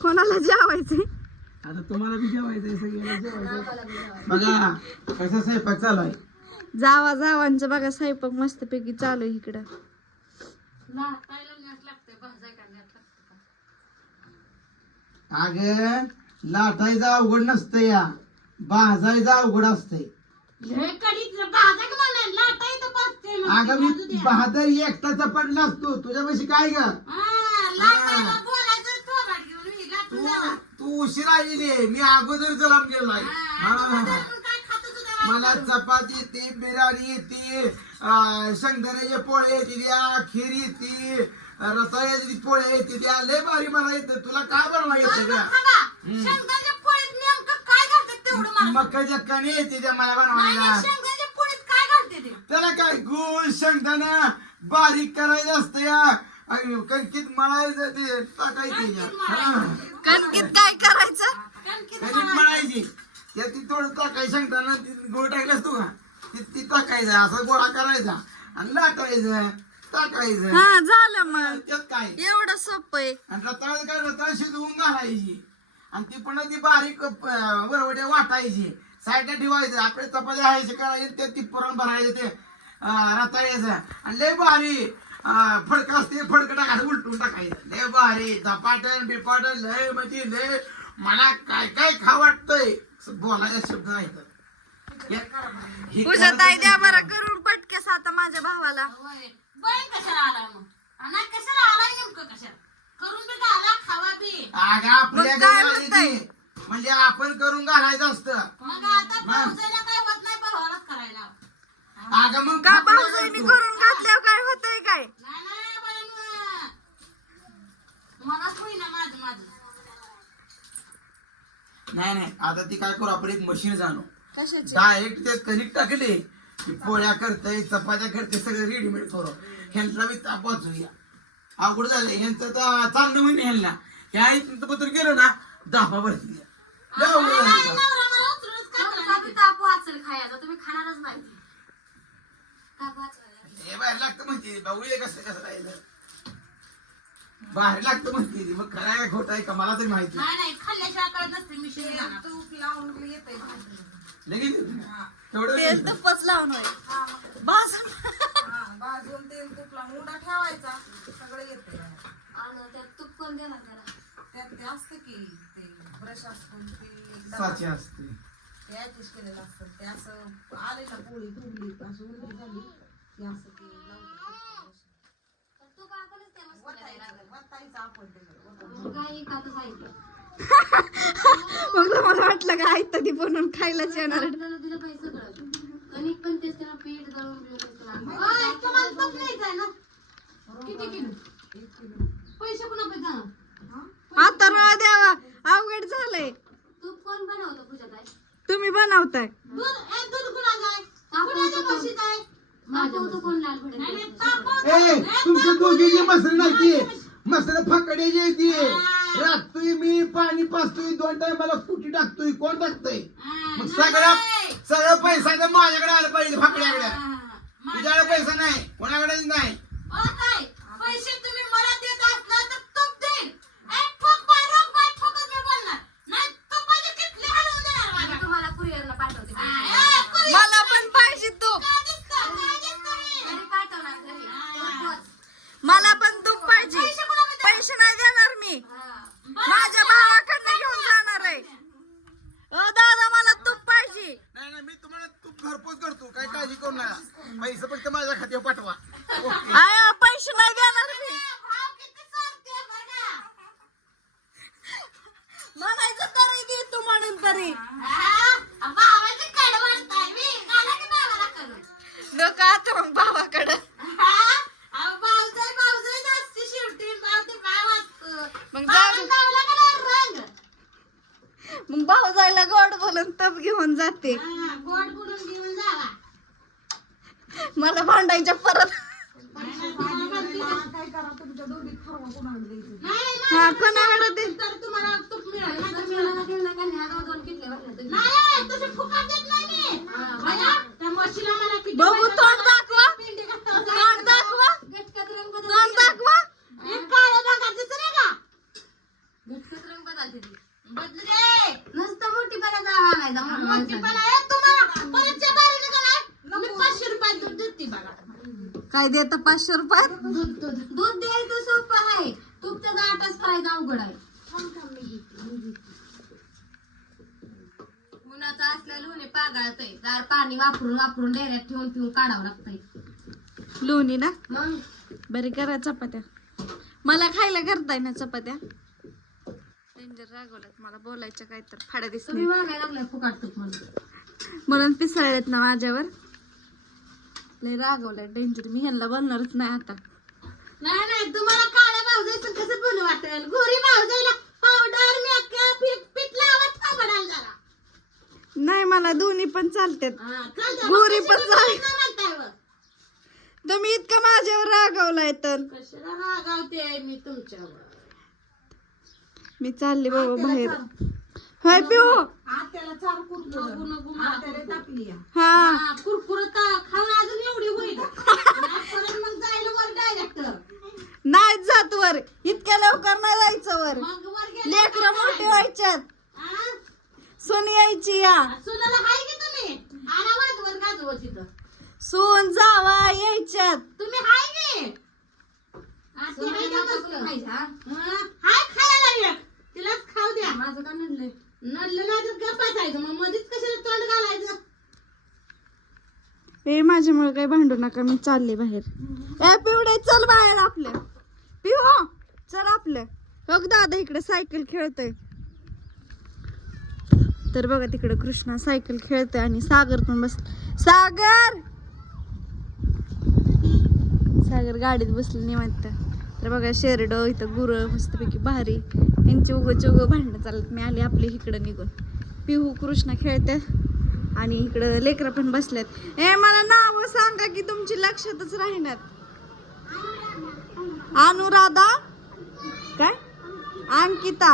कोणाला जेवायचे आता तुम्हाला बी जेवायचंय सगळ्याला जेवायचं बघा कसा स्वयंपाक चालू आहे? जावा जावांचं बघा स्वयंपाक मस्तपैकी चालू आहे इकडं. अग लाटायचं अवघड नसतं या. भाजायचं अवघड असतंय. अगं मी बहादर एकटाचा पडला असतो. तुझ्यापाशी काय ग? तू तू उशीर आलेली मी अगोदर जलाम गेलोय. मला चपाती येते बिर्याणी येते शेंगदाण्याचे पोळे येते द्या खीर येते रताळ्याची पोळे येते द्या लय भारी मला येतं. तुला काय बनवा येतं का मक्काच्या कणी येते त्या मला बनवायला. त्याला काय? गुळ शेंगदाणा बारीक करायचं असतं या. आणि कणकीत मळायचं ते टाकायचं. कणकीत काय करायचं? कणिक मळायची. त्यात ती थोडं टाकायचं शेंगदाणा ती गोळ टाकलं असतो का? ती ती टाकायचं असं गोळा करायचा आणि लाटायचं टाकायचं. हा झालं मग. त्यात काय? एवढं सोपं आहे. आणि रताळ काय रताळ शिजवून घालायची. आणि ती पुन्हा ती बारीक अं, वरवड्या वाटायची. साईडला ठेवायचं. आपले चपात्या आहे करायचे ते ती पुरण भरायचं ते अं, रताळ्याचं. आणि लय भारी. फडकं असते फडकं टाकायचं उलटून टाकायचं. लय भारी धपाटन बिपाटन लय म्हणजे लय मला काय काय खा वाटतंय? बोलायचा शब्द हे तर द्या मला करून पटकेस आता माझ्या भावाला. मग? आली. म्हणजे आपण करून घालायचं असतं. अगं मग का खात्री भाऊजाईने करतो. करून घातल्यावर काय होतंय काय नाही नाही आता ती काय करू आपण एक मशीन जाणू. कशाची? डायरेक्ट ते कणिक टाकले की पोळ्या करते चपात्या करते सगळं रेडीमेड करू. ह्यांना मी ताप वाचूया अवघड झालं. ह्यांचं तर चाललं महिने ह्यांना. ह्या इथं पत्र गेलं ना दाबा भरती लय अवघड झालं. काम. ताप वाचल खायचा तुम्ही खाणारच नाही. ताप वाचल. हे बाहेर लागतं म्हणते. भाऊ हे कसं कसं राहिलं? बाहेर लागतं म्हणते मग खरं आहे खोटं आहे का मला तरी माहिती नाही नाही खाल्ल्याशिवाय कळत नसते मी शिकणार. लगेच तेवढं तेल तुपच लावून होय. बस भाजून तेल तुपला मुंडा ठेवायचा. सगळं येते. आणि त्यात तूप कोण देणार त्याला त्यात ते असतं की ते ब्रश असतो ते साचे असते. ते ऍडजस्ट केलेलं असतं. ते असं आले ना पोळी तुंबली असं उलटी झाली की असं ते तूप आपणच त्या मसाल्याला मग तर तुम्हाला वाटलं का ऐकतं ती बनवून खायलाच येणार पैसे कुणा आता रवा द्यावा अवघड झालंय. तूप कोण बनवतो पूजा काय तुम्ही बनवताय. कोण लाल तुमच्या दोघीची मसरी नाही ती मसर फकड्याची आहे ती राखतोय मी पाणी पाचतोय दोन टाइम मला कुटी टाकतोय. कोण टाकतोय मग. सगळा सगळं पैसा माझ्याकडे आला पाहिजे फकड्याकडे. तुझ्याकडे पैसा नाही कोणाकडेच नाही अ, काय? पैसे तुम्ही मला देत असला तर तूप देईन. ए, ठोक बाय, रोक बाय, ठोकच मी बोलणार. नाही, तुपाची किटली हलवून देणार माझ्या. हा, ए, कुणी- मला पण पाहिजे तूप काय दिसतं? काय दिसतं हे? हा. मला पण तूप पाहिजे पैसे कुणाकडे देणार? पैसे नाही देणार मी हा. माझ्या भावाकडनं घेऊन जाणार आहे अ दादा मला तूप पाहिजे नाही नाही मी तुम्हाला तूप घरपोच करतो काय काळजी करू नका पैसे फक्त माझ्या खात्यावर पाठवा. आय पैसे नाही देणार मी. म्हणायचं तरी दे तू म्हणून तरी हा, भावाचं कड वाढताय मी. घाला की भावाला करून. नको आता मग भावाकडं हा? अहो, भावजाई, भावजाईच असते शेवटी. भाव ते भाव असतो. मग भावाला जाऊ लावला का नाही रंग? मग भाऊ जायला तप घेऊन जाते हा, गोड बोलून घेऊन जावा. मला भांडायच्या परत काय करा तुमच्या दोघी खरवा कोणाला द्यायचं नाही, हा कोणाकडे दे तर तुम्हाला तूप मिळेल. नाही, तसे फुकट देत नाही मी. बघा, त्या म्हशीला मला किती बघू पैसे तोंड दाखवा पिंडी घातलं. तोंड दाखवा तोंड दाखवा हे काळं रंगाचं दिसतं नाही का? सांगाल ती बदलू दे नुसतं मोठीपणाचा आणायचा मोठं मोठी माणसाने. पण आहे तुम्हाला परतच्या बारीने का नाही मी पाचशे रुपयात दूध देते बघा काय देता पाचशे रुपयात. दूध दूध दूध द्यायचं सोपं आहे. तूप त्याचा आटाच करायचा अवघड आहे. उन्हाचं असलेलं लोणी पागाळतंय. गार पाणी वापरून वापरून डेऱ्यात ठेवून पिऊन काढावं लागतंय. लोणी ना? मग? बरी करा चपात्या. मला खायला करताय ना चपात्या? डेंजर रागवल्यात मला बोलायचं काय तर. फाड्या तुम्ही दिसली मागायला लागलाय फुकाट तूप म्हणून. म्हणून पिसाळलेत ना माझ्यावर. लय रागवल्यात डेंजर मी ह्यांना बोलणारच नाही आता. नाही नाही तुम्हाला काळ्या भावजायचं कसं बोलू वाटेल? गोरी पावडर मेकअप पीठ लावत थांबडाल जरा नाही मला दोन्ही पण चालतात हा. गोरी पण कशाला चाल- बोलणं म्हणताय व? तुम्ही इतकं माझ्यावर रागवलाय तर. कशाला रागावते मी तुमच्यावर? मी चालले बाबा बाहेर. होय पिऊ. आत्याला चार कुरकुर आत्याला टाकली या. हा. हा, कुरकुरत खाऊन अजून एवढी होईल. नाही परत मग जायला वर डायरेक्ट नाही जात वर. इतक्या लवकर नाही जायचं वर. मग वर गेले लेकरं मोठी व्हायच्यात. हा? सून यायची या. सुनाला हाय की तुम्ही? आणा वाजवत गाजवत तिथं. सून जावा यायच्यात. तुम्ही हाय की? आत्या हाय का बसलं? खायचं, हा? हाय खायला एक तिलाच खाऊ द्या. माझं का नडलंय? नडलं नाही तर गप्प बसायचं. मग मध्येच कशाला तोंड घालायचं? ए माझ्यामुळे काही भांडू नका मी चालले बाहेर. ए पिवडे चल बाहेर आपलं. पिहो चल आपलं. बघ दादा इकडे सायकल खेळतोय. तर बघा तिकडे कृष्णा सायकल खेळतोय आणि सागर पण बस सागर! सागर गाडीत बसले निवांत. तर बघा शेरडो इथं गुरं मस्तपैकी भारी. यांची उगं उगं भांडणं चालत. मी आले आपली इकडं निघून. पिहू कृष्णा खेळते आणि इकडं लेकरं पण बसल्यात. ए मला नाव सांगा की तुमची लक्षातच राहणार. अनुराधा? काय? अंकिता.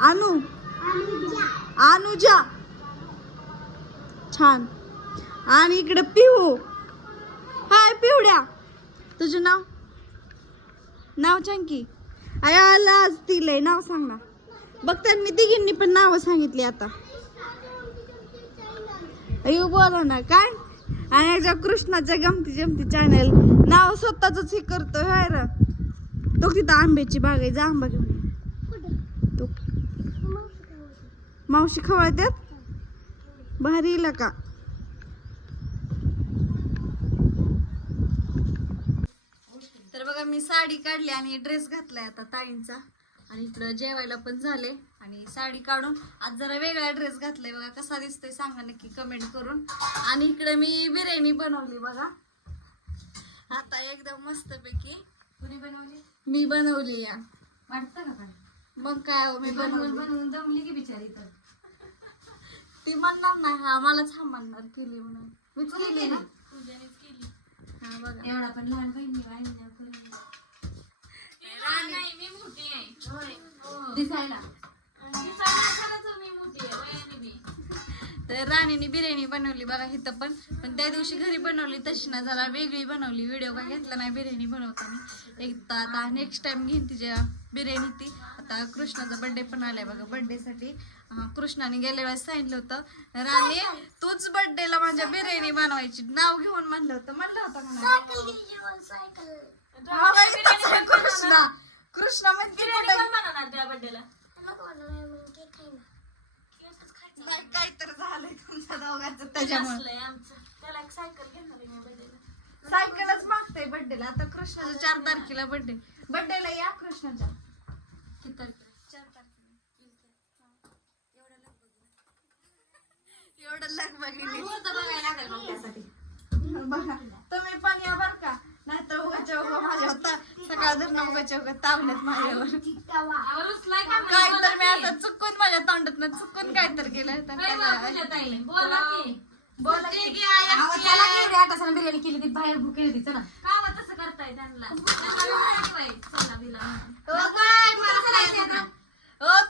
अनु? अनुजा. छान. आणि इकडे पिहू. हाय पिवड्या तुझं नाव? नाव चंकी की आज लाज तिलय नाव सांग ना. बघ त्यांनी तिघींनी पण नावं सांगितली आता. अयो बोला ना काय? आणि याच्या कृष्णाच्या गमती जमती चॅनल नाव स्वतःच हे करतो हाय र. तो तिथं आंब्याची बाग आहे जा आंबा घेऊन मावशी खवळत्यात? भारी का तर बघा मी साडी काढली आणि ड्रेस घातलाय आता ताईंचा. आणि इकडं जेवायला पण झाले. आणि साडी काढून आज जरा वेगळा ड्रेस घातलाय बघा कसा दिसतोय सांगा नक्की कमेंट करून. आणि इकडे मी बिर्याणी बनवली बघा. आता एकदम मस्तपैकी कुणी बनवली? मी बनवली या. वाटतं का काय मग काय हो, मी बनवून बनवून दमली की बिचारी तर. ती म्हणणार नाही हा मलाच हा म्हणणार केली म्हणून. मीच केली ना? हा बघा एवढा पण लहान बहिणी वाहिन्या नाही मी मोठी आहे दिसायला. मी मोठी आहे वयाने मी तर राणीने बिर्याणी बनवली बघा इथं पण. पण त्या दिवशी घरी बनवली तशी ना जरा वेगळी बनवली. व्हिडिओ काय घेतला नाही बिर्याणी बनवताना. एकदा आता नेक्स्ट टाइम घेईन तिच्या बिर्याणी ती. आता कृष्णाचा बर्थडे पण आलाय बघा. बर्थडेसाठी कृष्णाने गेल्या वेळेस सांगितलं होतं राणी तूच माझ्या बिर्याणी बनवायची. नाव घेऊन म्हणलं होतं. म्हणलं होतं का नाही? हा, कृष्णा. कृष्णा म्हणजे नाही, काय तर झालंय तुमच्या दोघांचं त्याच्यामुळे. सायकलच मागतोय बर्थडेला आता कृष्णाच्या चार तारखेला बर्थडे बर्थडेला या कृष्णाच्या. किती तारखेला? बघा तुम्ही पण या बर का. नाहीतर उगाच्या उगा माझ्या होता. सकाळ धरणं उगाच्या उगा तावल्यात माझ्यावर. काय तर मी आता चुकून माझ्या तोंडात चुकून काय तर केलं तर त्याला- बोला की. बोला की. अहो, चला की एवढ्या आटासानं बिर्याणी केली ती बाहेर भूक केली चला. तसं करताय त्यांना. ना.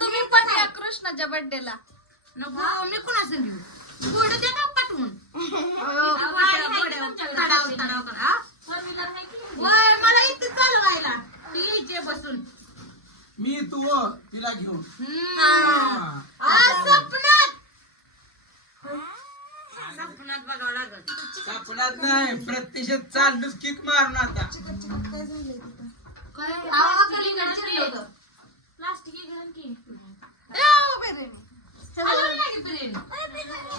तुम्ही पण या कृष्णाच्या बर्थडेला नको मी कुणाचं घेऊ गोड दे ना पाठवून. तडाव तडाव करा? वय, मला इथे चालवायला. ती यायची बसून. मी तू तिला घेऊन. हा. आ, स्वप्नात स्वप्नात बघावं लागत कापडात नाही प्रत्यक्षात चाललोच किक मारून आता. प्लास्टिक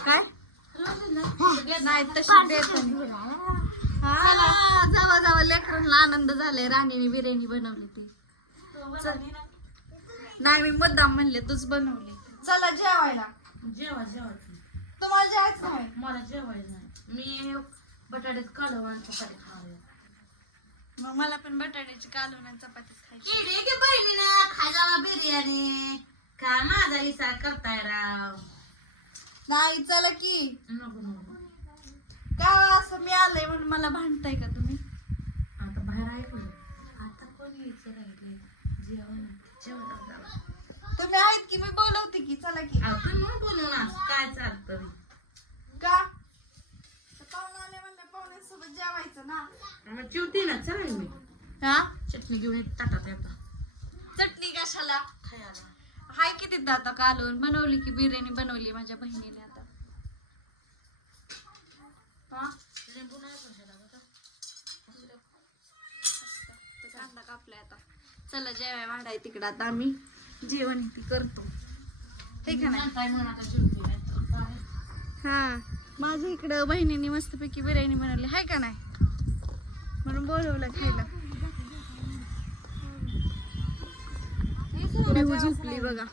की की काय? नाही तशी देत नाही. हा, जावा जावा लेकरांना आनंद झालाय. राणीने बिर्याणी बनवली ती. चल. नाही मी मुद्दाम म्हणले तूच बनवली. चला जेवायला. जेवा जेवा तुम्हाला जेवायचं नाही मला जेवायचं नाही. मी बटाट्यात कालवण चपाती खाणार मग मला पण बटाट्याची कालवण आणि चपातीच खायची. किडे की बहिणीनं खायला बिर्याणी. काय माझा लिसा करताय राव. नाही चला की. नको नको का असं मी आलंय म्हणून मला भांडताय का तुम्ही? आता बाहेर ऐकू आता कोण यायचं राहिले जेवण जेवण तुम्ही आहेत की मी बोलवते की चला की. आपण मग बोलू ना काय चालतं का? पाहुणे आले म्हणलं पाहुण्यांसोबत जेवायचं ना. मग चिवती ना चल मी. हा? चटणी घेऊन येत ताटात येतो. चटणी कशाला? हाय किती आता कालवण बनवली की बिर्याणी बनवली माझ्या बहिणीने आता. हा? कांदा कापलाय आता. चला जेवाय वाढाय तिकडं आता आम्ही. जेवण इथे करतो. हे का नाही? हा. माझ्या इकडं बहिणीने मस्तपैकी बिर्याणी बनवली. हाय का नाही? म्हणून बोलवलं खायला. झोपली बघा.